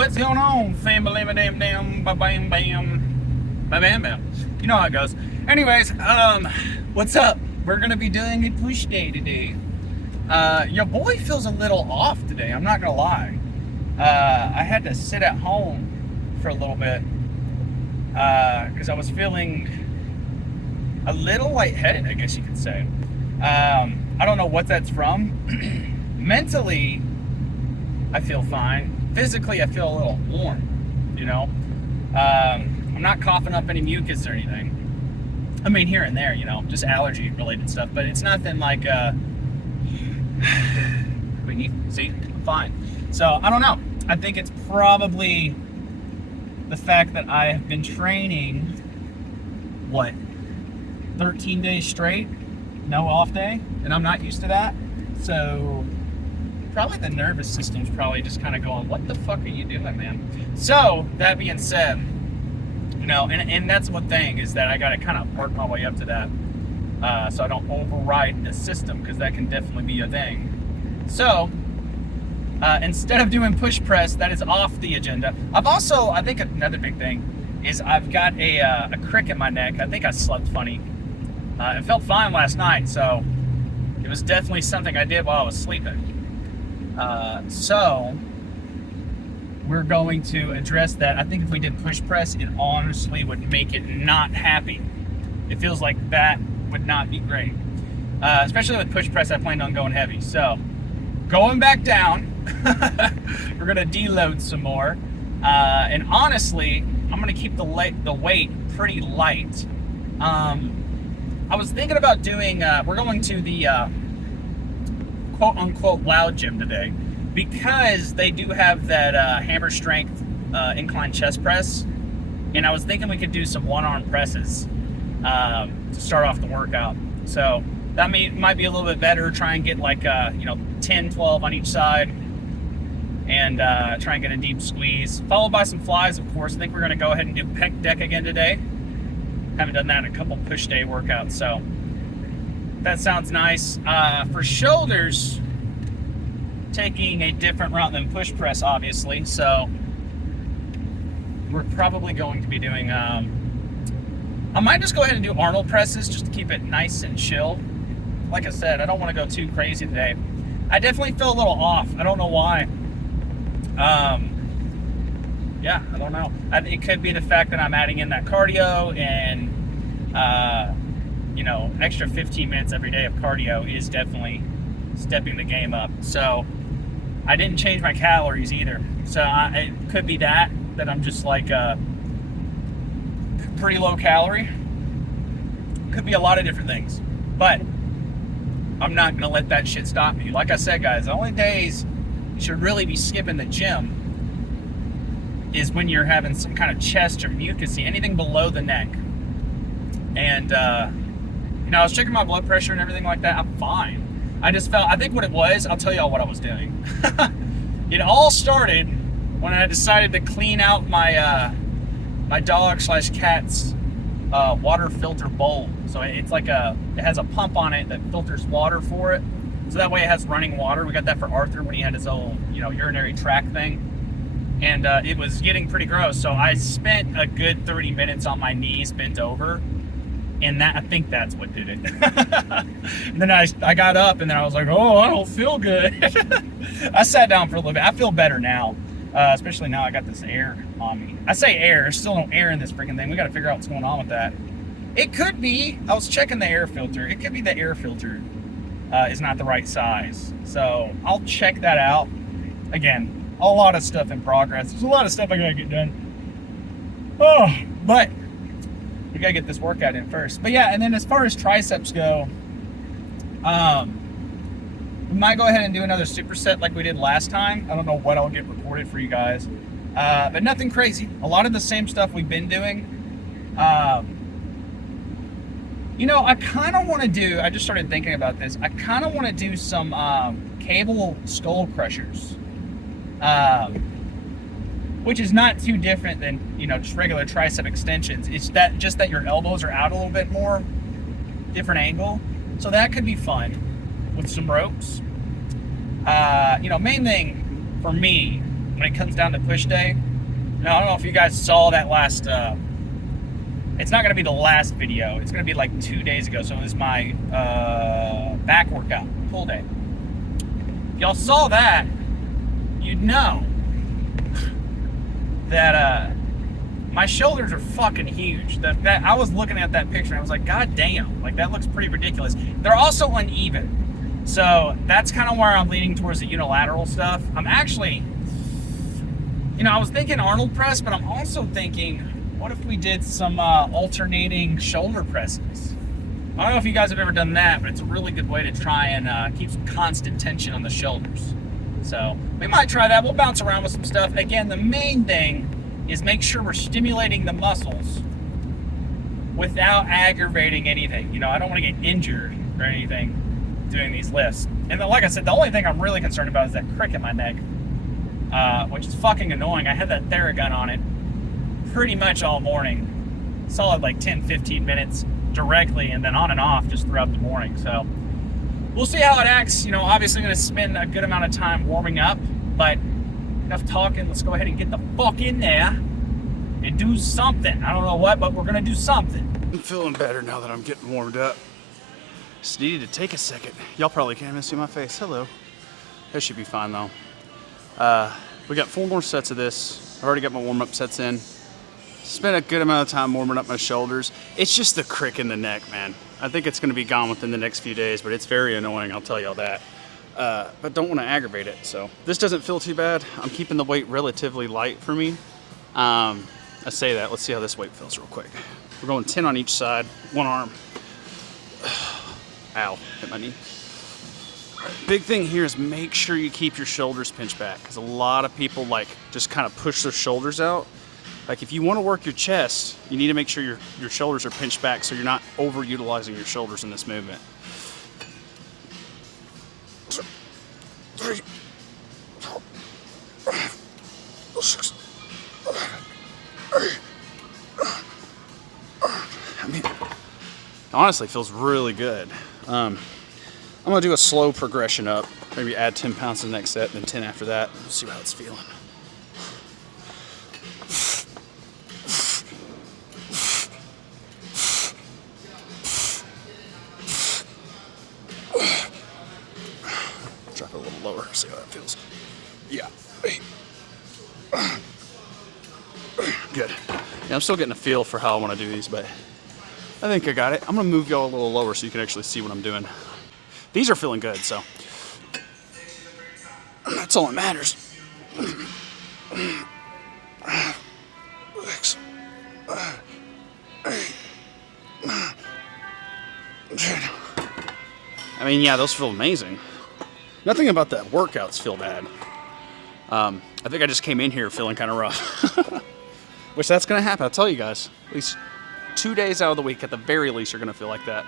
What's going on, family? Bam bam, ba bam bam, ba bam bam. You know how it goes. Anyways, what's up? We're gonna be doing a push day today. Your boy feels a little off today. I'm not gonna lie. I had to sit at home for a little bit because I was feeling a little lightheaded, I guess you could say. I don't know what that's from. Mentally, I feel fine. Physically, I feel a little warm, you know? I'm not coughing up any mucus or anything. I mean, here and there, you know, just allergy-related stuff, but it's nothing like, see, I'm fine. So, I don't know. I think it's probably the fact that I have been training, 13 days straight, no off day, and I'm not used to that. So probably the nervous system's probably just kind of going, what the fuck are you doing, man? So that being said, you know, and that's one thing is that I got to kind of work my way up to that, so I don't override the system, because that can definitely be a thing. So instead of doing push press, that is off the agenda. I think another big thing is I've got a crick in my neck. I think I slept funny. It felt fine last night, so it was definitely something I did while I was sleeping. So we're going to address that. I think if we did push press, it honestly would make it not happy. It feels like that would not be great. Especially with push press, I planned on going heavy. So going back down, we're gonna deload some more. And honestly, I'm gonna keep the weight pretty light. I was thinking about doing, we're going to the quote-unquote loud gym today, because they do have that hammer strength incline chest press, and I was thinking we could do some one-arm presses to start off the workout. So that might be a little bit better, try and get like 10, 12 on each side, and try and get a deep squeeze, followed by some flies, of course. I think we're going to go ahead and do pec deck again today. Haven't done that in a couple push day workouts, so that sounds nice. For shoulders, taking a different route than push press, obviously, so we're probably going to be doing, I might just go ahead and do Arnold presses just to keep it nice and chill. Like I said, I don't want to go too crazy today. I definitely feel a little off. I don't know why. Yeah, I don't know. It could be the fact that I'm adding in that cardio, and extra 15 minutes every day of cardio is definitely stepping the game up. So I didn't change my calories either. So it could be that I'm just like pretty low calorie. Could be a lot of different things, but I'm not gonna let that shit stop me. Like I said, guys, the only days you should really be skipping the gym is when you're having some kind of chest or mucusy, anything below the neck. And I was checking my blood pressure and everything like that. I'm fine. I think what it was, I'll tell y'all what I was doing. It all started when I decided to clean out my my dog/cat's water filter bowl. So it's like it has a pump on it that filters water for it. So that way it has running water. We got that for Arthur when he had his old, urinary tract thing. And it was getting pretty gross. So I spent a good 30 minutes on my knees bent over. And I think that's what did it. And then I got up, and then I was like, oh, I don't feel good. I sat down for a little bit. I feel better now, especially now I got this air on me. I say air. There's still no air in this freaking thing. We got to figure out what's going on with that. It could be, I was checking the air filter. It could be the air filter is not the right size. So I'll check that out. Again, a lot of stuff in progress. There's a lot of stuff I got to get done. Oh, but we gotta get this workout in first. But yeah, and then as far as triceps go, we might go ahead and do another superset like we did last time. I don't know what I'll get recorded for you guys, but nothing crazy. A lot of the same stuff we've been doing. I kind of want to do, I just started thinking about this, I kind of want to do some cable skull crushers, which is not too different than, just regular tricep extensions. It's just that your elbows are out a little bit more, different angle. So that could be fun with some ropes. Main thing for me when it comes down to push day. Now, I don't know if you guys saw that last, it's not going to be the last video. It's going to be like 2 days ago. So it was my back workout, pull day. If y'all saw that, you'd know that my shoulders are fucking huge. That I was looking at that picture and I was like, God damn, like that looks pretty ridiculous. They're also uneven. So that's kind of where I'm leaning towards the unilateral stuff. I'm actually, you know, I was thinking Arnold press, but I'm also thinking, what if we did some alternating shoulder presses? I don't know if you guys have ever done that, but it's a really good way to try and keep some constant tension on the shoulders. So we might try that. We'll bounce around with some stuff. Again, the main thing is make sure we're stimulating the muscles without aggravating anything. You know, I don't want to get injured or anything doing these lifts. And then, like I said, the only thing I'm really concerned about is that crick in my neck, which is fucking annoying. I had that Theragun on it pretty much all morning, solid like 10-15 minutes directly, and then on and off just throughout the morning. So we'll see how it acts. You know, obviously going to spend a good amount of time warming up, but enough talking. Let's go ahead and get the fuck in there and do something. I don't know what, but we're going to do something. I'm feeling better now that I'm getting warmed up. Just needed to take a second. Y'all probably can't even see my face. Hello. That should be fine though. We got 4 more sets of this. I've already got my warm-up sets in. Spent a good amount of time warming up my shoulders. It's just the crick in the neck, man. I think it's going to be gone within the next few days, but it's very annoying, I'll tell y'all that. But don't want to aggravate it. So this doesn't feel too bad. I'm keeping the weight relatively light for me. I say that. Let's see how this weight feels real quick. We're going 10 on each side, one arm. Ow, hit my knee. Big thing here is make sure you keep your shoulders pinched back, because a lot of people like just kind of push their shoulders out. Like if you want to work your chest, you need to make sure your shoulders are pinched back so you're not overutilizing your shoulders in this movement. 3, 4, 5, 6, 7, 8. I mean, it honestly feels really good. I'm gonna do a slow progression up. Maybe add 10 pounds to the next set, then 10 after that. We'll see how it's feeling. Drop it a little lower, see how that feels. Yeah. Good. Yeah, I'm still getting a feel for how I want to do these, but I think I got it. I'm gonna move y'all a little lower so you can actually see what I'm doing. These are feeling good, so that's all that matters. 6, 8, 9, 10. I mean, yeah, those feel amazing. Nothing about the workouts feel bad. I think I just came in here feeling kind of rough. Which that's gonna happen, I'll tell you guys. At least 2 days out of the week, at the very least, you're gonna feel like that.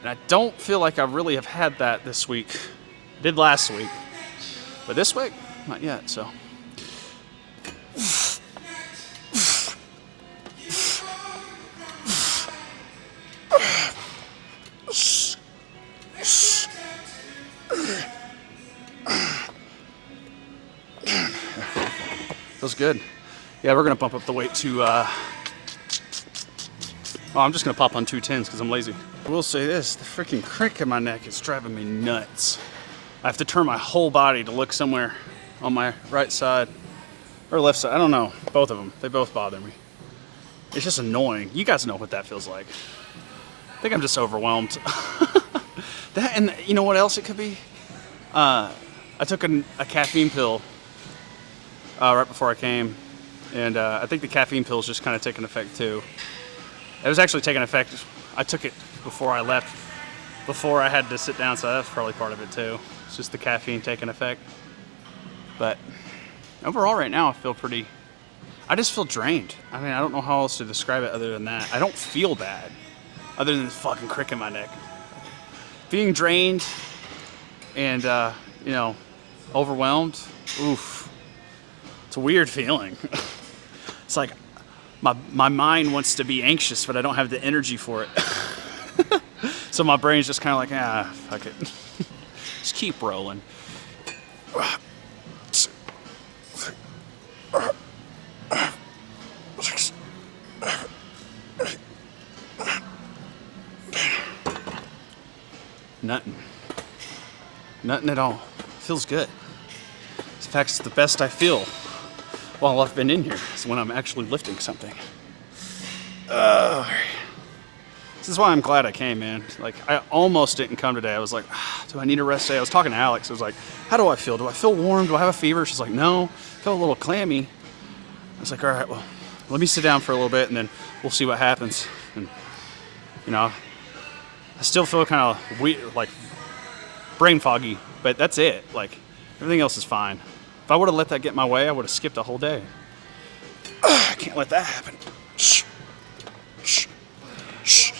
And I don't feel like I really have had that this week. I did last week, but this week, not yet, so. Feels good. Yeah, we're gonna bump up the weight to, I'm just gonna pop on 2 10s because I'm lazy. I will say this, the freaking crick in my neck is driving me nuts. I have to turn my whole body to look somewhere on my right side or left side. I don't know, both of them. They both bother me. It's just annoying. You guys know what that feels like. I think I'm just overwhelmed. That, and you know what else it could be? I took a caffeine pill right before I came, and I think the caffeine pill is just kind of taking effect too. It was actually taking effect. I took it before I left, before I had to sit down, so that's probably part of it too. It's just the caffeine taking effect. But overall right now I feel pretty, I just feel drained. I mean, I don't know how else to describe it other than that. I don't feel bad, other than the fucking crick in my neck. Being drained and, you know, overwhelmed, oof. It's a weird feeling. It's like my mind wants to be anxious, but I don't have the energy for it. So my brain's just kind of like, fuck it. Just keep rolling. 1, 2, 3. Nothing. Nothing at all. Feels good. In fact, it's the best I feel while I've been in here. Is when I'm actually lifting something. This is why I'm glad I came, man. Like, I almost didn't come today. I was like, do I need a rest day? I was talking to Alex. I was like, how do I feel? Do I feel warm? Do I have a fever? She's like, no. I feel a little clammy. I was like, all right, well, let me sit down for a little bit and then we'll see what happens. And, you know, I still feel kind of weird, like brain foggy, but that's it. Like, everything else is fine. If I would have let that get in my way, I would have skipped a whole day. I can't let that happen. Shh. Shh. Shh.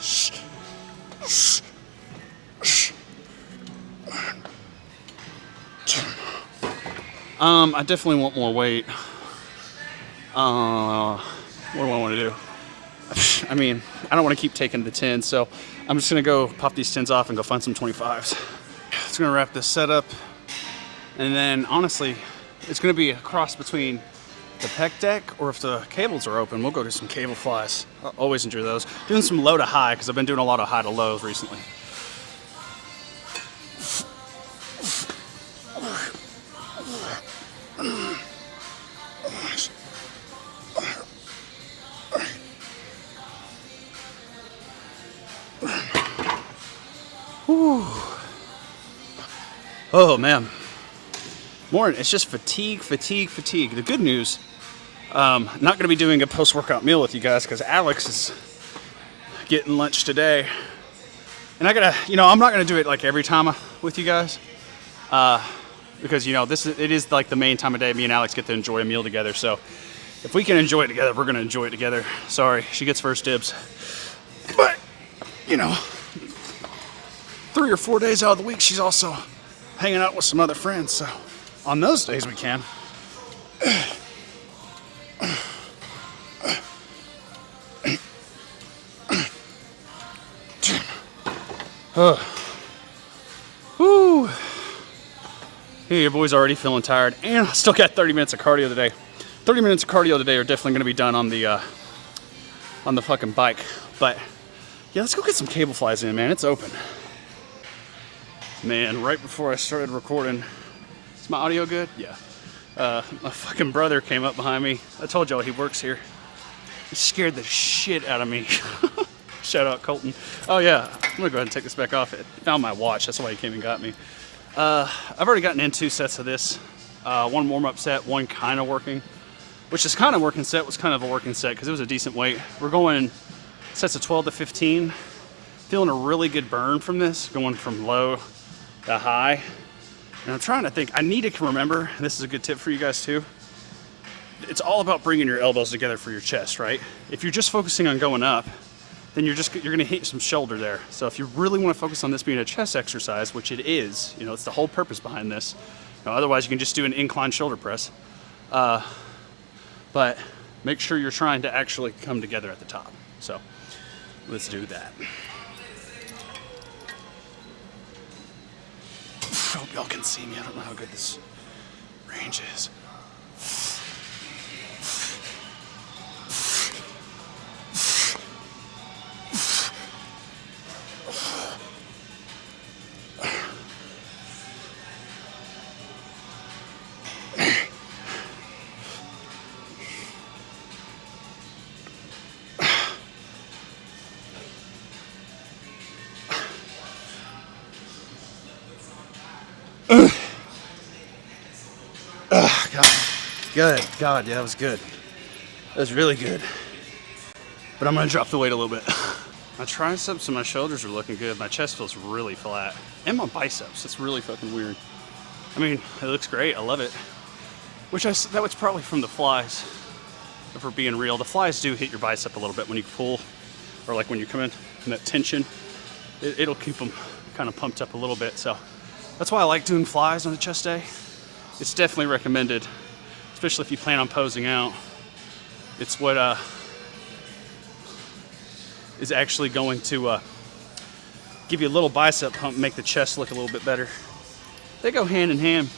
Shh. Shh. Shh. I definitely want more weight. What do I want to do? I mean, I don't want to keep taking the 10s, so I'm just going to go pop these 10s off and go find some 25s. It's going to wrap this setup, and then honestly, it's going to be a cross between the pec deck, or if the cables are open, we'll go do some cable flies. I always enjoy those. Doing some low to high, because I've been doing a lot of high to lows recently. Whew. Oh man. It's just fatigue. The good news, not going to be doing a post-workout meal with you guys because Alex is getting lunch today. And I gotta, I'm not going to do it like every time with you guys. Because, it is like the main time of day me and Alex get to enjoy a meal together. So if we can enjoy it together, we're going to enjoy it together. Sorry, she gets first dibs. But, 3 or 4 days out of the week, she's also hanging out with some other friends. So on those days we can. Woo. Hey, your boy's already feeling tired, and I still got 30 minutes of cardio today. 30 minutes of cardio today are definitely going to be done on the fucking bike. But yeah, let's go get some cable flies in, man. It's open. Man, right before I started recording, is my audio good? Yeah. My fucking brother came up behind me. I told y'all he works here. He scared the shit out of me. Shout out Colton. Oh yeah, I'm gonna go ahead and take this back off. It found my watch, that's why he came and got me. I've already gotten in 2 sets of this. One warm-up set, one kind of working. Which is kind of working set was kind of a working set because it was a decent weight. We're going sets of 12 to 15. Feeling a really good burn from this, going from low to high. And I'm trying to think, I need to remember, and this is a good tip for you guys too, it's all about bringing your elbows together for your chest, right? If you're just focusing on going up, then you're gonna hit some shoulder there. So if you really wanna focus on this being a chest exercise, which it is, it's the whole purpose behind this. Otherwise you can just do an incline shoulder press. But make sure you're trying to actually come together at the top. So let's do that. I hope y'all can see me. I don't know how good this range is. Good. God, yeah, that was good. That was really good. But I'm gonna drop the weight a little bit. My triceps and my shoulders are looking good. My chest feels really flat. And my biceps, it's really fucking weird. I mean, it looks great, I love it. That was probably from the flies. If we're being real, the flies do hit your bicep a little bit when you pull, or like when you come in that tension, it'll keep them kind of pumped up a little bit. So that's why I like doing flies on a chest day. It's definitely recommended, especially if you plan on posing out. It's what is actually going to give you a little bicep pump, make the chest look a little bit better. They go hand in hand.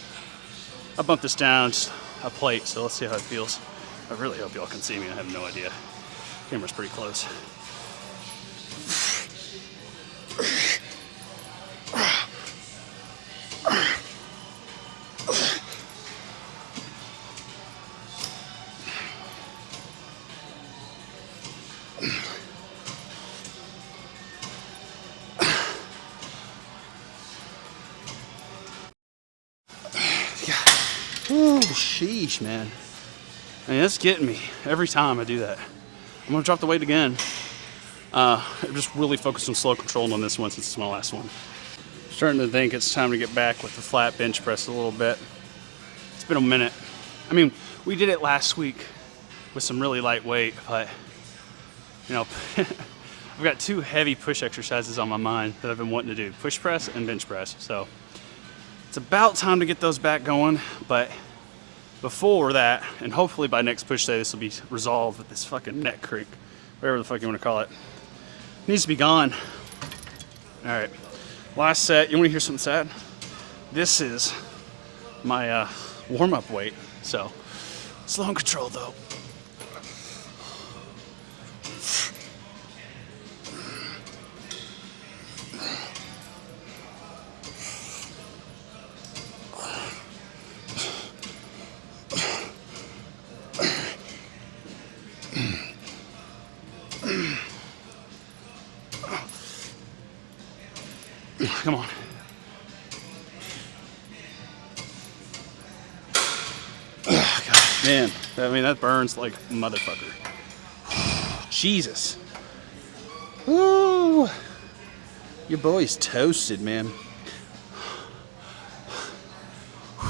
I bumped this down just a plate, so let's see how it feels. I really hope y'all can see me. I have no idea. Camera's pretty close. Ooh, sheesh, man. I mean, that's getting me every time I do that. I'm gonna drop the weight again. I'm just really focused on slow control on this one since it's my last one. Starting to think it's time to get back with the flat bench press a little bit. It's been a minute. I mean, we did it last week with some really light weight, but you know, I've got two heavy push exercises on my mind that I've been wanting to do: push press and bench press. So it's about time to get those back going, but before that, and hopefully by next push day, this will be resolved with this fucking neck creak, whatever the fuck you want to call it. Needs to be gone. All right, last set. You want to hear something sad? This is my warm-up weight, so slow and controlled though. Come on. Oh, God, man, I mean, that burns like a motherfucker. Jesus. Ooh. Your boy's toasted, man.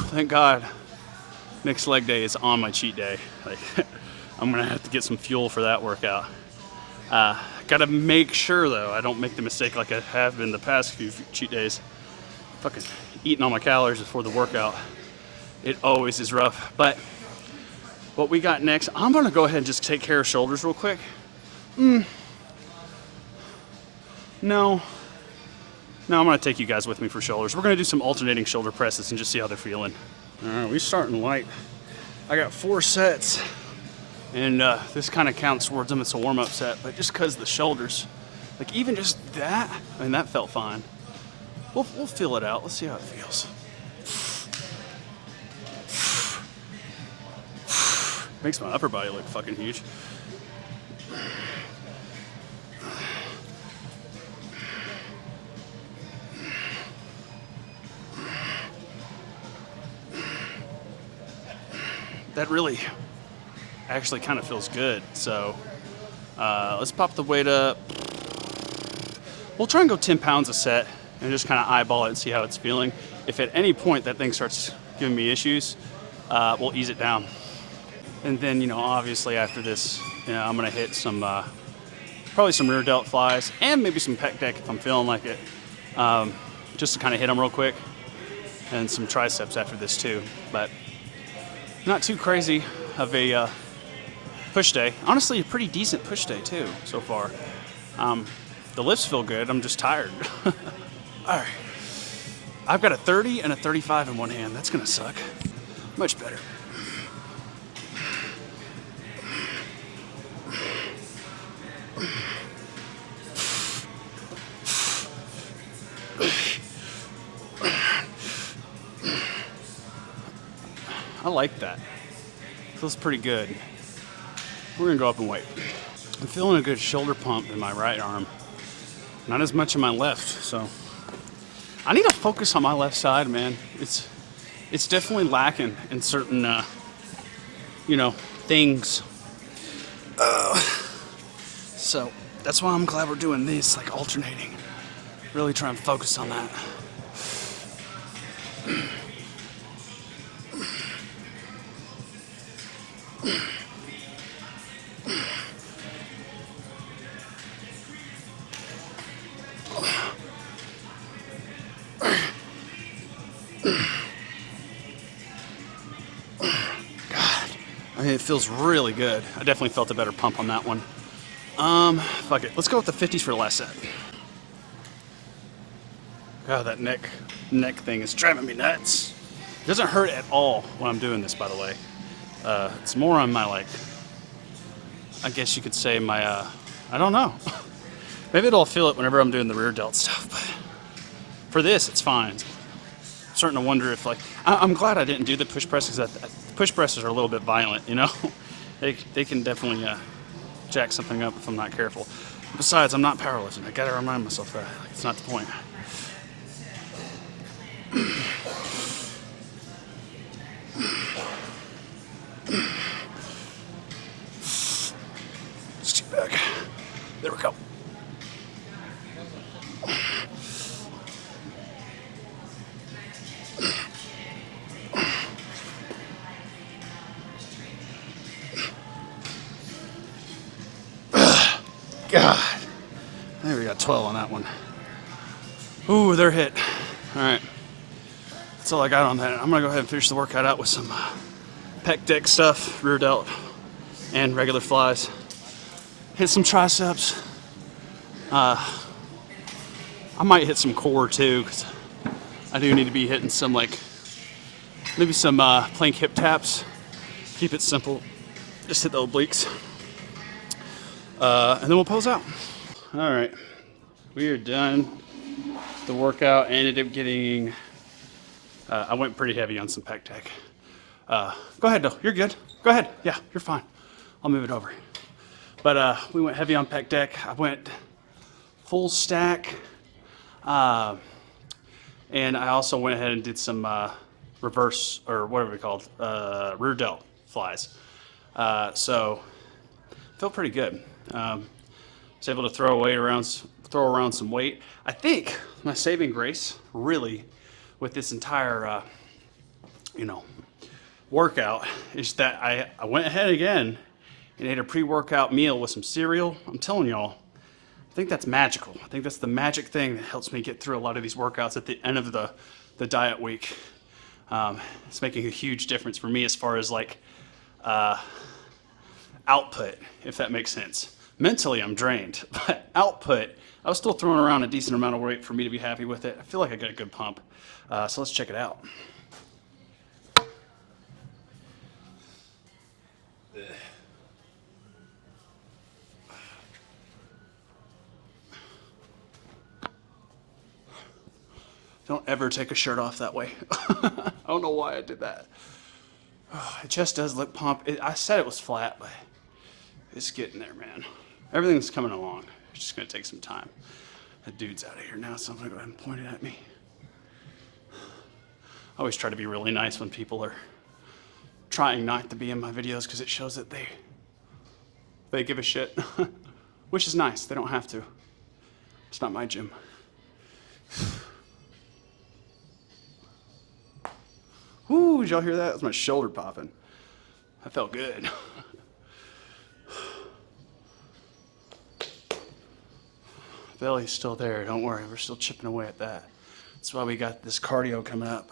Thank God next leg day is on my cheat day. Like, I'm gonna have to get some fuel for that workout. Gotta make sure though I don't make the mistake like I have been the past few cheat days. Fucking eating all my calories before the workout. It always is rough. But what we got next, I'm gonna go ahead and just take care of shoulders real quick. No, I'm gonna take you guys with me for shoulders. We're gonna do some alternating shoulder presses and just see how they're feeling. All right, we're starting light. I got 4 sets. And this kind of counts towards them. It's a warm-up set, but just because the shoulders, like even just that, I mean, that felt fine. We'll feel it out. Let's see how it feels. Makes my upper body look fucking huge. That really actually kind of feels good. So let's pop the weight up. We'll try and go 10 pounds a set and just kind of eyeball it and see how it's feeling. If at any point that thing starts giving me issues, we'll ease it down. And then, you know, obviously after this, you know, I'm gonna hit some, probably some rear delt flies and maybe some pec deck if I'm feeling like it, just to kind of hit them real quick, and some triceps after this too. But not too crazy of a push day. Honestly, a pretty decent push day too so far. The lifts feel good. I'm just tired. All right. I've got a 30 and a 35 in one hand. That's gonna suck. Much better. I like that. Feels pretty good. We're gonna go up and weight. I'm feeling a good shoulder pump in my right arm. Not as much in my left, so I need to focus on my left side, man. It's definitely lacking in certain, you know, things. So that's why I'm glad we're doing this, like alternating. Really try and focus on that. I mean, it feels really good. I definitely felt a better pump on that one. Fuck it. Let's go with the 50s for the last set. God, that neck thing is driving me nuts. It doesn't hurt at all when I'm doing this, by the way. It's more on my, like, I guess you could say my, I don't know. Maybe it'll feel it whenever I'm doing the rear delt stuff, but for this, it's fine. I'm starting to wonder if, like, I'm glad I didn't do the push presses. Push presses are a little bit violent, you know? They can definitely jack something up if I'm not careful. Besides, I'm not powerlifting. I gotta remind myself that. Like, it's not the point. Stick back. There we go. God. There we got 12 on that one. Ooh, they're hit. All right. That's all I got on that. I'm gonna go ahead and finish the workout out with some pec deck stuff, rear delt, and regular flies. Hit some triceps. I might hit some core too, because I do need to be hitting some, like, maybe some plank hip taps. Keep it simple. Just hit the obliques. And then we'll pose out. All right, we are done. The workout ended up getting, I went pretty heavy on some pec deck. Go ahead though, you're good. Go ahead, yeah, you're fine. I'll move it over. But we went heavy on pec deck. I went full stack. And I also went ahead and did some reverse, or whatever we called, rear delt flies. So felt pretty good. Was able to throw around some weight. I think my saving grace, really, with this entire, workout, is that I went ahead again and ate a pre-workout meal with some cereal. I'm telling y'all, I think that's magical. I think that's the magic thing that helps me get through a lot of these workouts at the end of the diet week. It's making a huge difference for me as far as, like, output, if that makes sense. Mentally, I'm drained, but output, I was still throwing around a decent amount of weight for me to be happy with it. I feel like I got a good pump. So let's check it out. Don't ever take a shirt off that way. I don't know why I did that. Oh, it just does look pumped. I said it was flat, but it's getting there, man. Everything's coming along. It's just gonna take some time. That dude's out of here now, so I'm gonna go ahead and point it at me. I always try to be really nice when people are trying not to be in my videos, because it shows that they give a shit, which is nice. They don't have to. It's not my gym. Woo, did y'all hear that? That was my shoulder popping. That felt good. Belly's still there, don't worry, we're still chipping away at that. That's why we got this cardio coming up.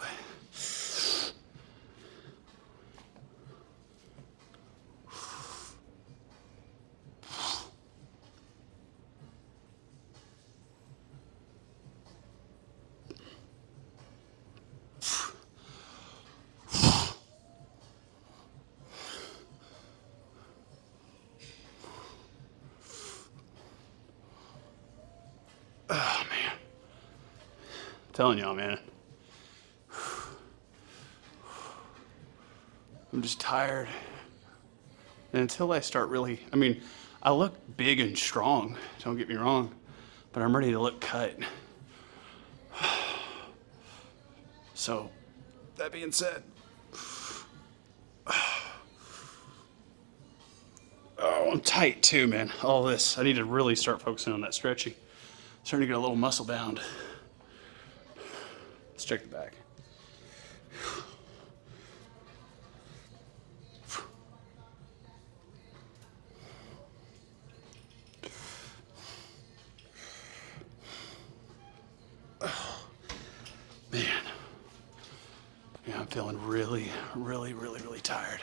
Oh, man. I'm telling y'all, man. I'm just tired. And until I start really, I mean, I look big and strong, don't get me wrong, but I'm ready to look cut. So, that being said, oh, I'm tight too, man. All this, I need to really start focusing on that stretching. Starting to get a little muscle bound. Let's check the back. Man. Yeah, I'm feeling really, really, really, really tired.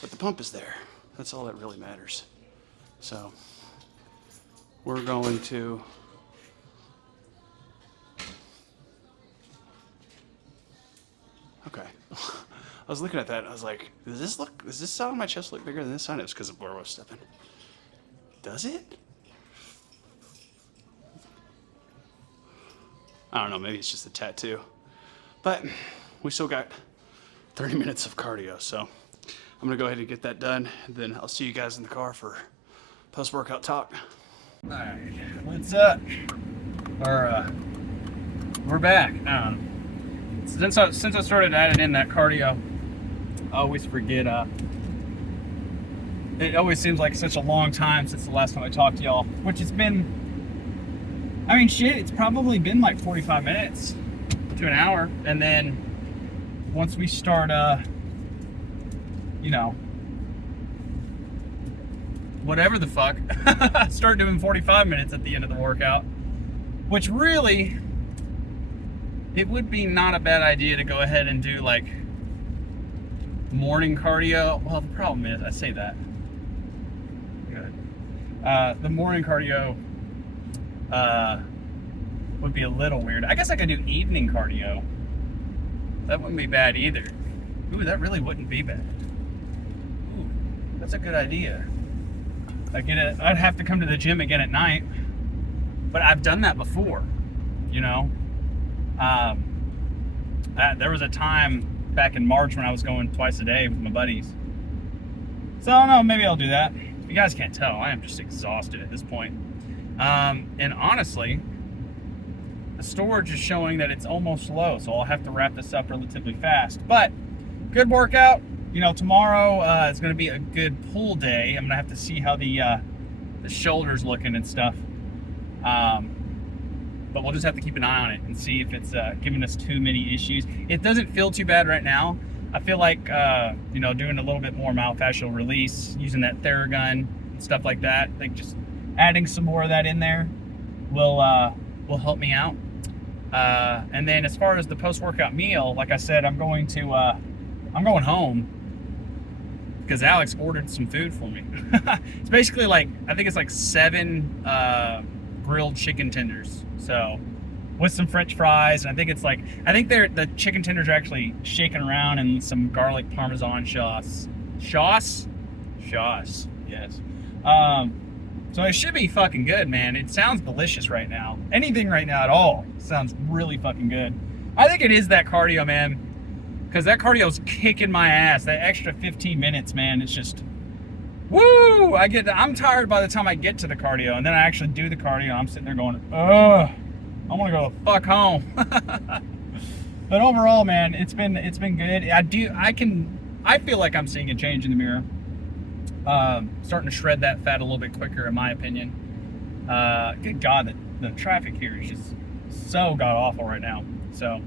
But the pump is there. That's all that really matters. So, we're going to okay. I was looking at that and I was like, does this sound on my chest look bigger than this side? It's because of where I was stepping. Does it? I don't know, maybe it's just a tattoo. But we still got 30 minutes of cardio, so I'm gonna go ahead and get that done. Then I'll see you guys in the car for post-workout talk. All right, what's up? We're back. Since I started adding in that cardio, I always forget. It always seems like such a long time since the last time I talked to y'all, which has been, I mean, shit, it's probably been like 45 minutes to an hour. And then once we start, you know, whatever the fuck, start doing 45 minutes at the end of the workout, which really, it would be not a bad idea to go ahead and do like morning cardio. Well, the problem is, I say that. Good. The morning cardio would be a little weird. I guess I could do evening cardio. That wouldn't be bad either. Ooh, that really wouldn't be bad. Ooh, that's a good idea. I'd have to come to the gym again at night, but I've done that before, you know. There was a time back in March when I was going twice a day with my buddies. So I don't know, maybe I'll do that. You guys can't tell, I am just exhausted at this point. And honestly, the storage is showing that it's almost low, so I'll have to wrap this up relatively fast. But good workout. You know, tomorrow is going to be a good pull day. I'm going to have to see how the shoulder's looking and stuff. But we'll just have to keep an eye on it and see if it's giving us too many issues. It doesn't feel too bad right now. I feel like, you know, doing a little bit more myofascial release, using that Theragun, stuff like that. I think just adding some more of that in there will help me out. And then as far as the post-workout meal, like I said, I'm going home because Alex ordered some food for me. It's basically like, I think it's like 7 grilled chicken tenders. So with some French fries, and I think the chicken tenders are actually shaken around in some garlic Parmesan sauce. Sauce, yes. So it should be fucking good, man. It sounds delicious right now. Anything right now at all sounds really fucking good. I think it is that cardio, man. Because that cardio's kicking my ass. That extra 15 minutes, man, it's just, woo! I'm tired by the time I get to the cardio, and then I actually do the cardio, I'm sitting there going, ugh, I want to go the fuck home. But overall, man, it's been good. I feel like I'm seeing a change in the mirror. Starting to shred that fat a little bit quicker, in my opinion. Good God, the traffic here is just so god awful right now. So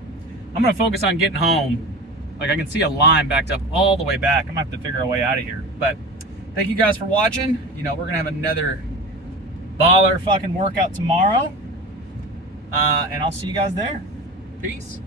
I'm gonna focus on getting home. Like, I can see a line backed up all the way back. I'm gonna have to figure a way out of here. But thank you guys for watching. You know, we're gonna have another baller fucking workout tomorrow. And I'll see you guys there. Peace.